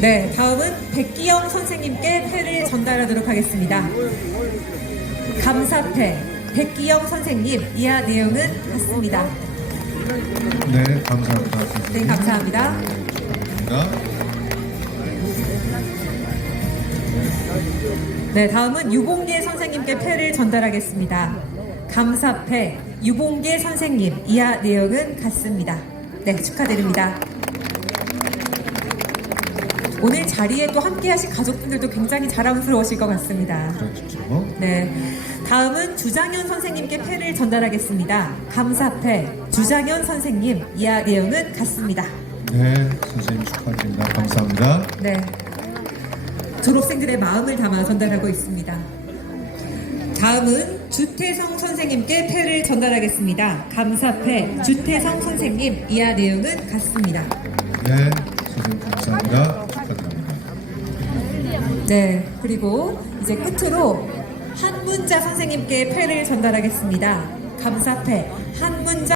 네, 다음은 백기영 선생님께 패를 전달하도록 하겠습니다. 감사패 백기영 선생님 이하 내용은 같습니다. 네, 감사합니다. 네, 선생님. 감사합니다. 감사합니다. 네, 다음은 유봉계 선생님께 패를 전달하겠습니다. 감사패 유봉계 선생님 이하 내용은 같습니다. 네, 축하드립니다. 오늘 자리에 또 함께 하신 가족분들도 굉장히 자랑스러우실 것 같습니다. 그렇죠. 네. 다음은 주장현 선생님께 패를 전달하겠습니다. 감사패 주장현 선생님 이하 내용은 같습니다. 네, 선생님 축하드립니다. 감사합니다. 네. 졸업생들의 마음을 담아 전달하고 있습니다. 다음은 주태성 선생님께 패를 전달하겠습니다. 감사패 주태성 선생님 이하 내용은 같습니다. 네, 선생님 감사합니다. 네. 그리고 이제 끝으로 한 문자 선생님께 패를 전달하겠습니다. 감사패 한 문자